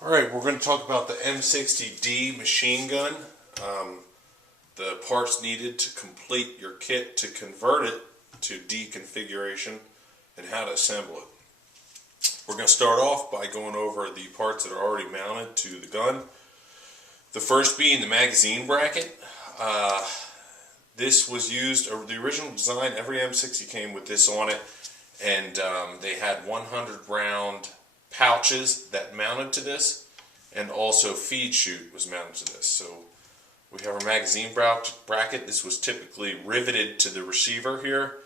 Alright, we're going to talk about the M60D machine gun, the parts needed to complete your kit to convert it to D configuration, and how to assemble it. We're going to start off by going over the parts that are already mounted to the gun. The first being the magazine bracket. This was used, or the original design, every M60 came with this on it, and they had 100 round pouches that mounted to this, and also feed chute was mounted to this. So we have our magazine bracket. This was typically riveted to the receiver here.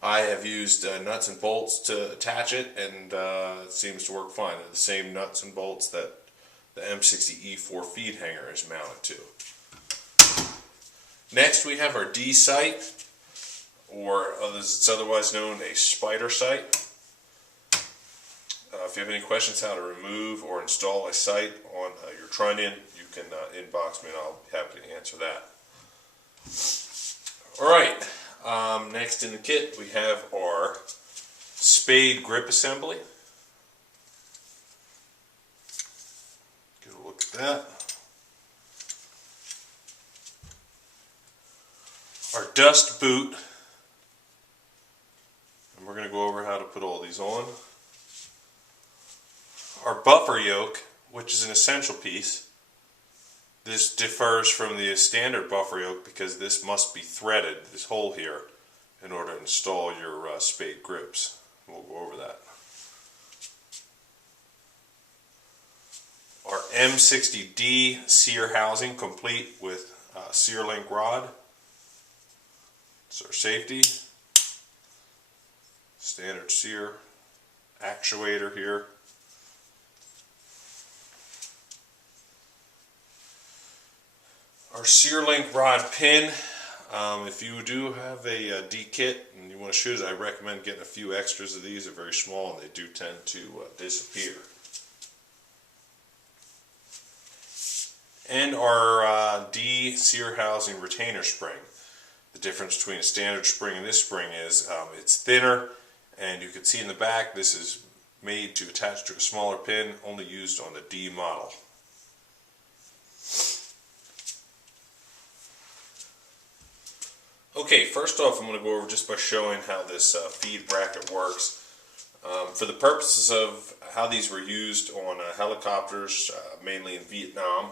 I have used nuts and bolts to attach it, and it seems to work fine. They're the same nuts and bolts that the M60E4 feed hanger is mounted to. Next we have our D sight, or as it's otherwise known, a spider sight. If you have any questions how to remove or install a sight on your trunnion, you can inbox me and I'll be happy to answer that. Alright, next in the kit we have our Spade grip assembly. Get a look at that. Our dust boot, and we're going to go over how to put all these on. Our buffer yoke, which is an essential piece. This differs from the standard buffer yoke because this must be threaded, this hole here, in order to install your Spade grips. We'll go over that. Our M60D Sear housing, complete with Sear link rod. It's our safety. Standard Sear actuator here. Our Sear link rod pin. If you do have a D kit and you want to shoot it, I recommend getting a few extras of these. They're very small and they do tend to disappear. And our D Sear housing retainer spring. The difference between a standard spring and this spring is it's thinner, and you can see in the back this is made to attach to a smaller pin, only used on the D model. Okay, first off I'm going to go over just by showing how this feed bracket works. For the purposes of how these were used on helicopters, mainly in Vietnam,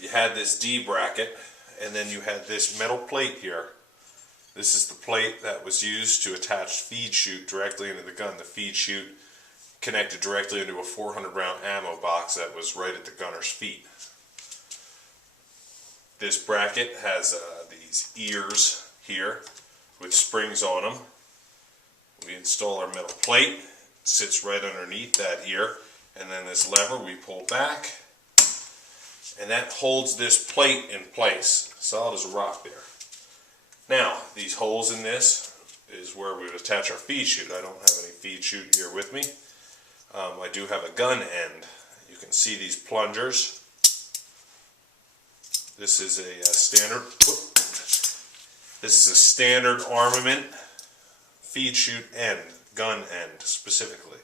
you had this D bracket, and then you had this metal plate here. This is the plate that was used to attach feed chute directly into the gun. The feed chute connected directly into a 400 round ammo box that was right at the gunner's feet. This bracket has these ears here with springs on them. We install our metal plate. It sits right underneath that ear, and then this lever we pull back, and that holds this plate in place, solid as a rock there. Now, these holes in this is where we would attach our feed chute. I don't have any feed chute here with me. I do have a gun end. You can see these plungers. This is a standard. This is a standard armament feed chute end, gun end specifically.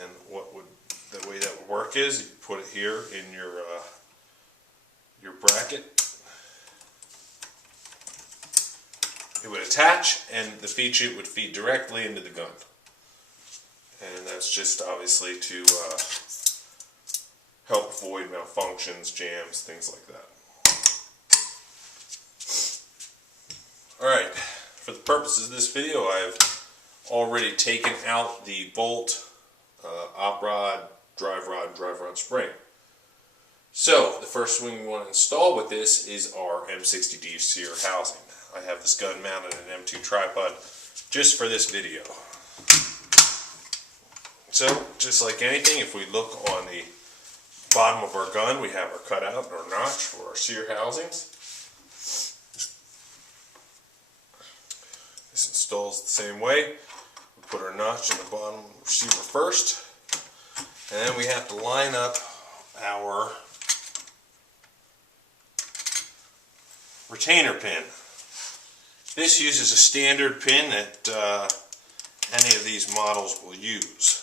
And the way that would work is you put it here in your bracket. It would attach, and the feed chute would feed directly into the gun. And that's just obviously to help avoid malfunctions, jams, things like that. Alright, for the purposes of this video, I've already taken out the bolt, op rod, drive rod spring. So, the first thing we want to install with this is our M60D Sear housing. I have this gun mounted in an M2 tripod just for this video. So, just like anything, if we look on the bottom of our gun, we have our cutout or notch for our Sear housings. This installs the same way. We put our notch in the bottom receiver first, and then we have to line up our retainer pin. This uses a standard pin that any of these models will use.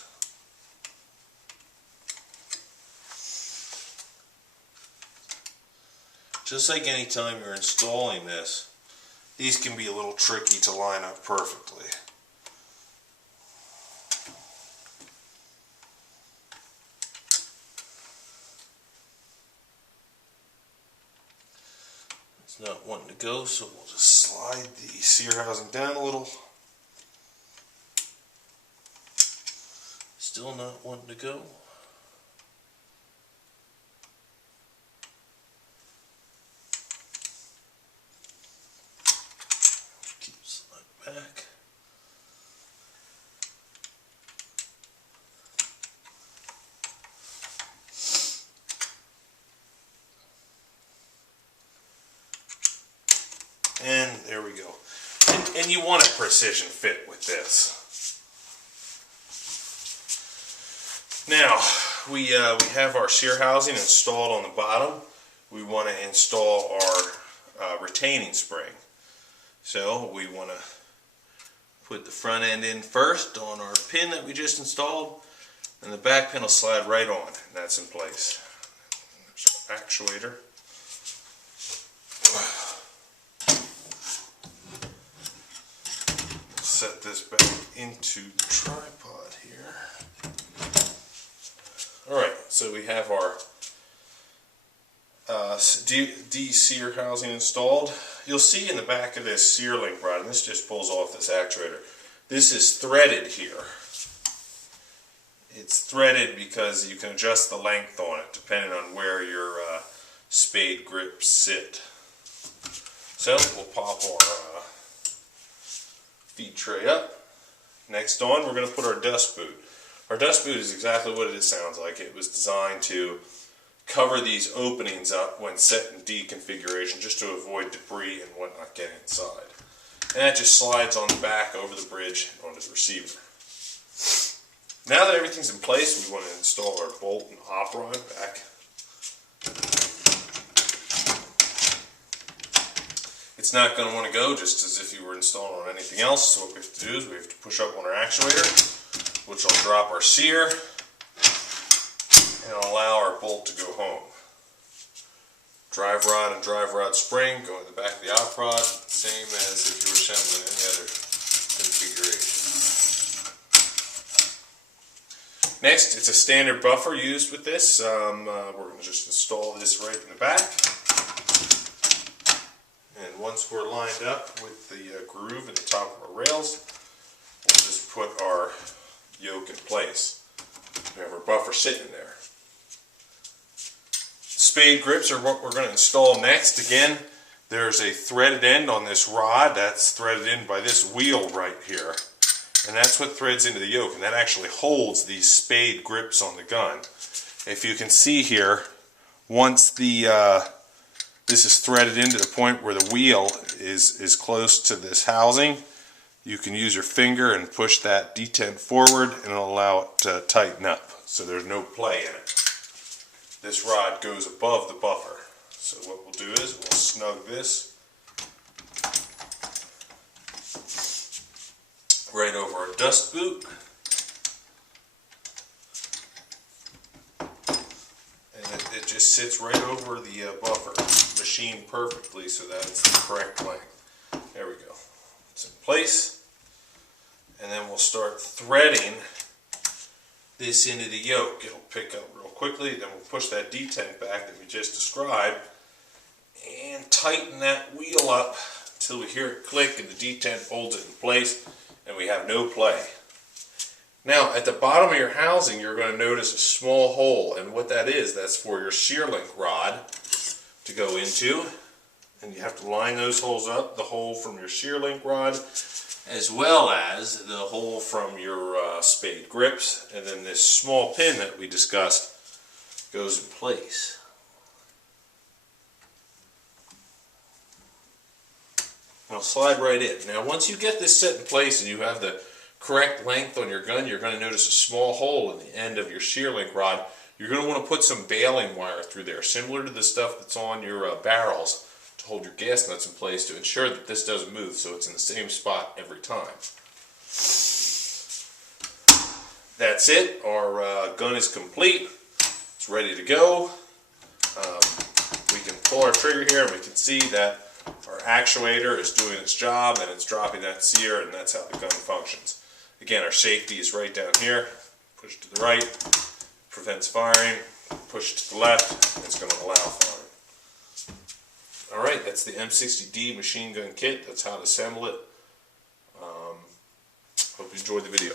Just like any time you're installing this, these can be a little tricky to line up perfectly. It's not wanting to go, so we'll just slide the sear housing down a little. Still not wanting to go. Keep sliding back. And there we go. And you want a precision fit with this. Now, we have our sear housing installed on the bottom. We want to install our retaining spring. So we want to put the front end in first on our pin that we just installed, and the back pin will slide right on, and that's in place. There's our actuator. Set this back into the tripod here. Alright, so we have our sear housing installed. You'll see in the back of this sear link rod, and this just pulls off this actuator, this is threaded here. It's threaded because you can adjust the length on it depending on where your spade grips sit. So we'll pop our feed tray up. Next on, we're going to put our dust boot. Our dust boot is exactly what it sounds like. It was designed to cover these openings up when set in D configuration, just to avoid debris and whatnot getting inside. And that just slides on the back over the bridge onto the receiver. Now that everything's in place, we want to install our bolt and op rod back. It's not going to want to go just as if you were installing on anything else. So what we have to do is we have to push up on our actuator, which will drop our sear and allow our bolt to go home. Drive rod and drive rod spring go in the back of the op rod, same as if you were assembling any other configuration. Next, it's a standard buffer used with this. We're going to just install this right in the back. And once we're lined up with the groove at the top of our rails, we'll just put our yoke in place. We have our buffer sitting there. Spade grips are what we're going to install next. Again, there's a threaded end on this rod that's threaded in by this wheel right here. And that's what threads into the yoke, and that actually holds these spade grips on the gun. If you can see here, once the this is threaded into the point where the wheel is close to this housing, you can use your finger and push that detent forward and it'll allow it to tighten up, so there's no play in it. This rod goes above the buffer. So what we'll do is we'll snug this right over our dust boot. And it just sits right over the buffer, machined perfectly so that it's the correct length. There we go. It's in place. And then we'll start threading this into the yoke. It'll pick up real quickly. Then we'll push that detent back that we just described and tighten that wheel up until we hear it click and the detent holds it in place and we have no play. Now at the bottom of your housing you're going to notice a small hole, and what that is, that's for your sear link rod to go into, and you have to line those holes up, the hole from your sear link rod as well as the hole from your spade grips, and then this small pin that we discussed goes in place. It'll slide right in. Now once you get this set in place and you have the correct length on your gun, you're going to notice a small hole in the end of your sear link rod. You're going to want to put some baling wire through there, similar to the stuff that's on your barrels, to hold your gas nuts in place to ensure that this doesn't move, so it's in the same spot every time. That's it. Our gun is complete. It's ready to go. We can pull our trigger here and we can see that our actuator is doing its job and it's dropping that sear, and that's how the gun functions. Again, our safety is right down here. Push to the right, prevents firing. Push to the left, it's going to allow firing. Alright, that's the M60D machine gun kit. That's how to assemble it. Hope you enjoyed the video.